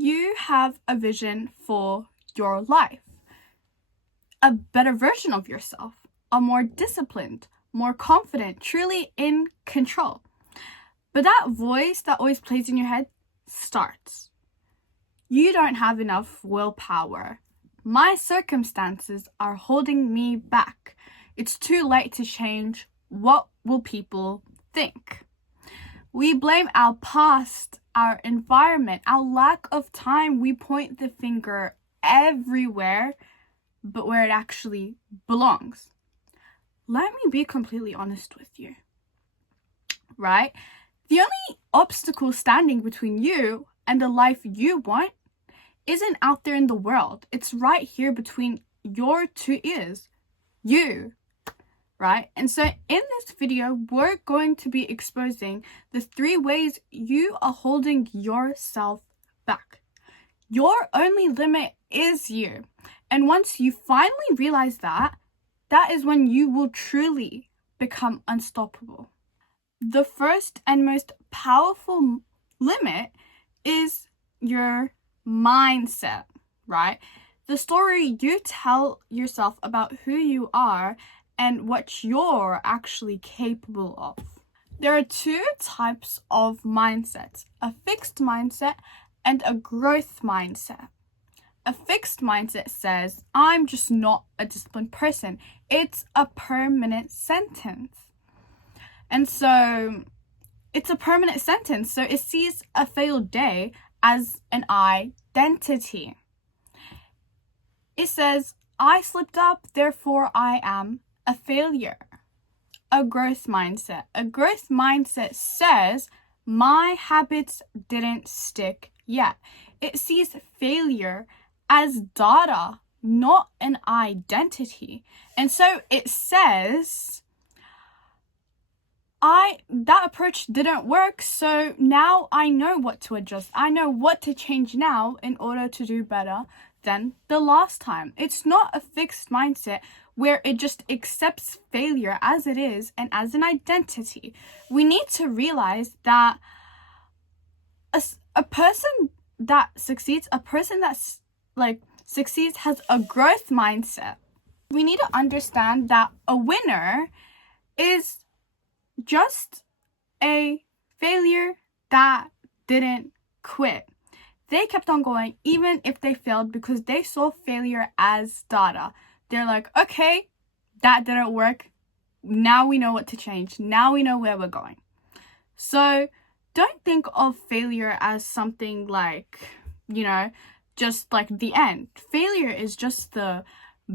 You have a vision for your life, a better version of yourself, a more disciplined, more confident, truly in control. But that voice that always plays in your head starts. You don't have enough willpower. My circumstances are holding me back. It's too late to change. What will people think? We blame our past, our environment, our lack of time. We point the finger everywhere, but where it actually belongs. Let me be completely honest with you, right? The only obstacle standing between you and the life you want isn't out there in the world. It's right here between your two ears, you, right? And so in this video, we're going to be exposing the 3 ways you are holding yourself back. Your only limit is you. And once you finally realize that, that is when you will truly become unstoppable. The first and most powerful limit is your mindset, right? The story you tell yourself about who you are and what you're actually capable of. There are 2 types of mindsets, a fixed mindset and a growth mindset. A fixed mindset says, I'm just not a disciplined person. It's a permanent sentence. And so it's a permanent sentence. So it sees a failed day as an identity. It says, I slipped up, therefore I am a failure. A growth mindset. A growth mindset says, my habits didn't stick yet. It sees failure as data, not an identity. And so it says, that approach didn't work, so now I know what to adjust. I know what to change now in order to do better than the last time. It's not a fixed mindset where it just accepts failure as it is and as an identity. We need to realize that a person that succeeds, succeeds has a growth mindset. We need to understand that a winner is just a failure that didn't quit. They kept on going even if they failed because they saw failure as data. They're like, okay, that didn't work. Now we know what to change. Now we know where we're going. So don't think of failure as something like, just like the end. Failure is just the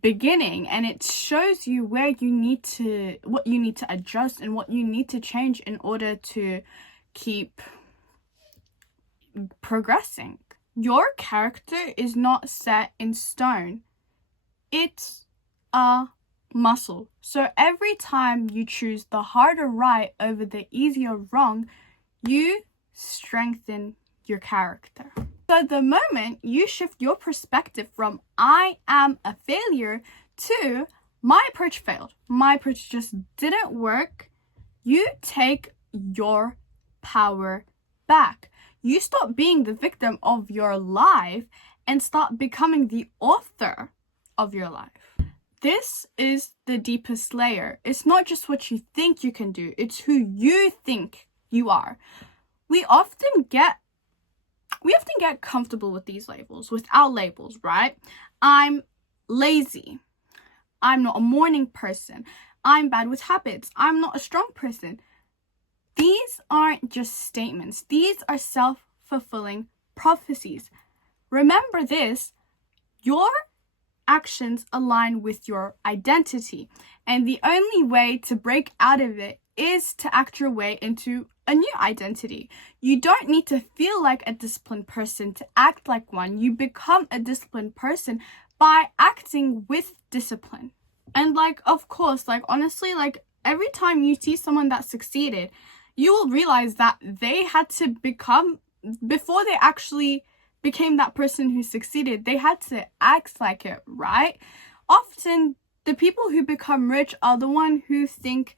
beginning, and it shows you what you need to adjust and what you need to change in order to keep progressing. Your character is not set in stone. It's a muscle. So every time you choose the harder right over the easier wrong, you strengthen your character. So the moment you shift your perspective from I am a failure to my approach failed, my approach just didn't work, you take your power back. You stop being the victim of your life and start becoming the author of your life. This is the deepest layer. It's not just what you think you can do, it's who you think you are. We often get comfortable with these labels, without labels, right? I'm lazy. I'm not a morning person. I'm bad with habits. I'm not a strong person. These aren't just statements. These are self-fulfilling prophecies. Remember this, your actions align with your identity, and the only way to break out of it is to act your way into a new identity. You don't need to feel like a disciplined person to act like one. You become a disciplined person by acting with discipline. And of course, honestly, every time you see someone that succeeded, you will realize that they had to become, before they actually became that person who succeeded, they had to act like it, right? Often the people who become rich are the one who think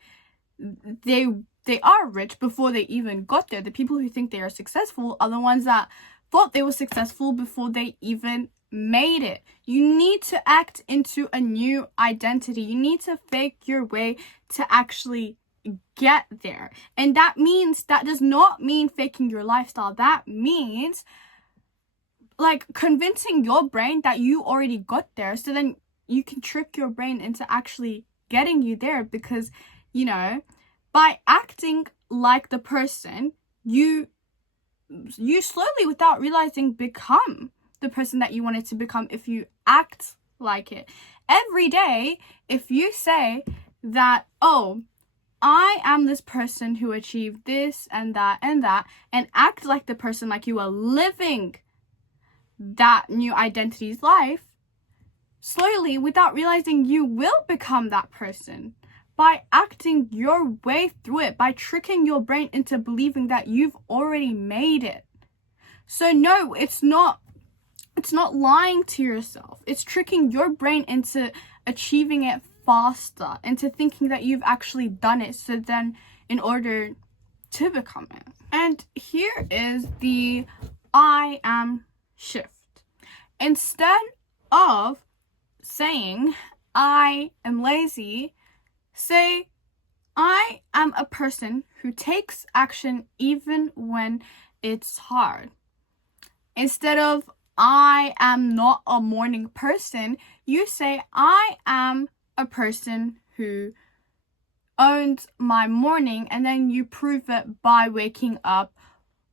they are rich before they even got there. The people who think they are successful are the ones that thought they were successful before they even made it. You need to act into a new identity. You need to fake your way to actually get there. And that does not mean faking your lifestyle. That means like convincing your brain that you already got there, so then you can trick your brain into actually getting you there, because, you know, by acting like the person, you slowly, without realizing, become the person that you wanted to become if you act like it. Every day, if you say that, oh, I am this person who achieved this and that, and act like the person, like you are living that new identity's life, slowly, without realizing, you will become that person by acting your way through it, by tricking your brain into believing that you've already made it. So no, it's not lying to yourself. It's tricking your brain into achieving it faster, into thinking that you've actually done it, so then in order to become it. And here is the I am shift. Instead of saying I am lazy, say I am a person who takes action even when it's hard. Instead of I am not a morning person, you say I am a person who owns my morning, and then you prove it by waking up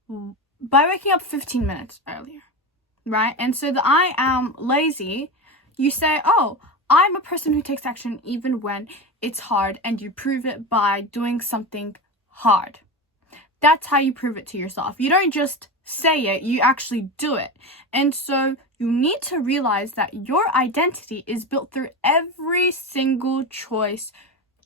15 minutes earlier, right? And so the I am lazy, you say, oh, I'm a person who takes action even when it's hard, and you prove it by doing something hard. That's how you prove it to yourself. You don't just say it, you actually do it. And so you need to realize that your identity is built through every single choice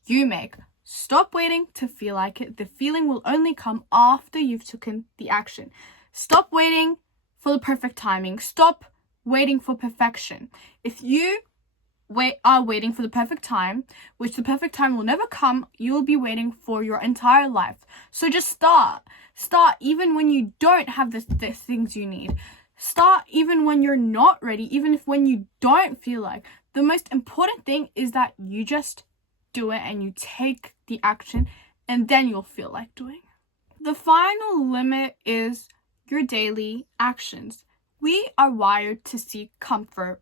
you make. Stop waiting to feel like it. The feeling will only come after you've taken the action. Stop waiting for the perfect timing. Stop waiting for perfection. If you are waiting for the perfect time, which the perfect time will never come, you will be waiting for your entire life. So just start even when you don't have the things you need. Start even when you're not ready, even if when you don't feel like. The most important thing is that you just do it and you take the action, and then you'll feel like doing. The final limit is your daily actions. We are wired to seek comfort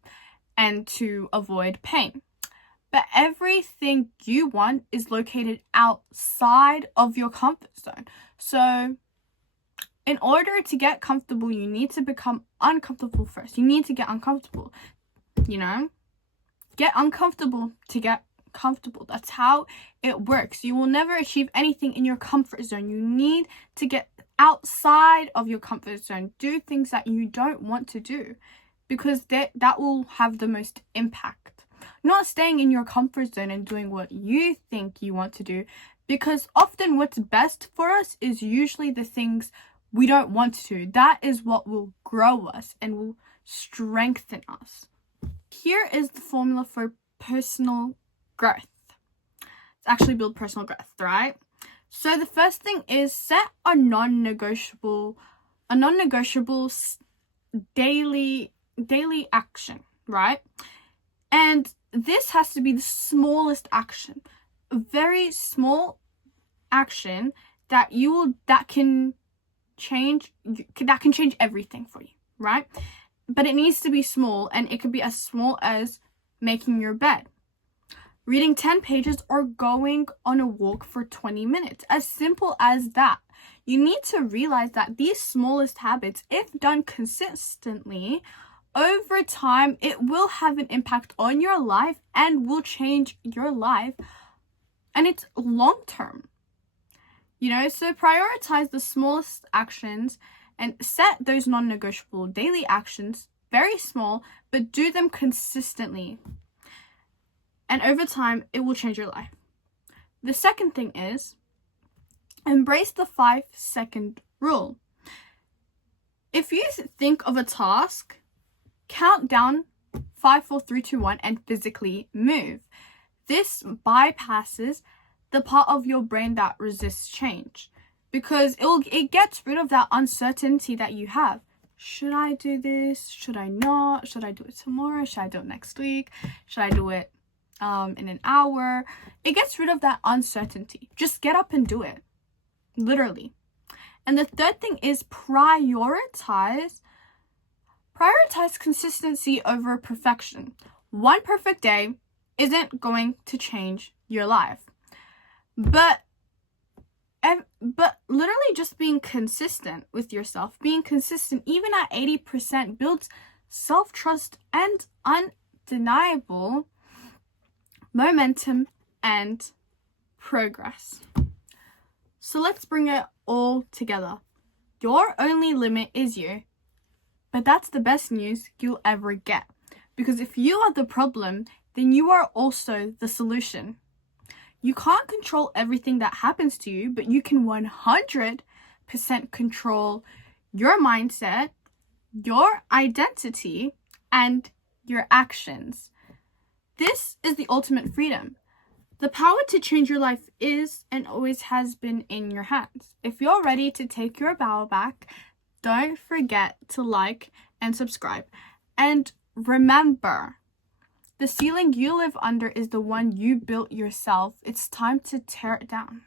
and to avoid pain. But everything you want is located outside of your comfort zone. So in order to get comfortable, you need to become uncomfortable first. You need to get uncomfortable, you know? Get uncomfortable to get comfortable. That's how it works. You will never achieve anything in your comfort zone. You need to get outside of your comfort zone. Do things that you don't want to do, because that will have the most impact. Not staying in your comfort zone and doing what you think you want to do, because often what's best for us is usually the things we don't want to do. That is what will grow us and will strengthen us. Here is the formula for personal growth. Let's actually build personal growth, right? So the first thing is set a non-negotiable daily action, right? And this has to be the smallest action, a very small action that can change everything for you, right? But it needs to be small, and it could be as small as making your bed, reading 10 pages, or going on a walk for 20 minutes. As simple as that. You need to realize that these smallest habits, if done consistently, over time, it will have an impact on your life and will change your life. And it's long term. You know, so prioritize the smallest actions and set those non-negotiable daily actions very small, but do them consistently. And over time, it will change your life. The second thing is embrace the 5-second rule. If you think of a task, count down 5, 4, 3, 2, 1 and physically move. This bypasses the part of your brain that resists change, because it gets rid of that uncertainty that you have. should I do this? Should I not? Should I do it tomorrow? Should I do it next week? Should I do it in an hour? It gets rid of that uncertainty. Just get up and do it. Literally. And the third thing is prioritize consistency over perfection. One perfect day isn't going to change your life. But literally just being consistent with yourself, being consistent even at 80% builds self-trust and undeniable momentum and progress. So let's bring it all together. Your only limit is you. But that's the best news you'll ever get. Because if you are the problem, then you are also the solution. You can't control everything that happens to you, but you can 100% control your mindset, your identity, and your actions. This is the ultimate freedom. The power to change your life is and always has been in your hands. If you're ready to take your power back, don't forget to like and subscribe. And remember, the ceiling you live under is the one you built yourself. It's time to tear it down.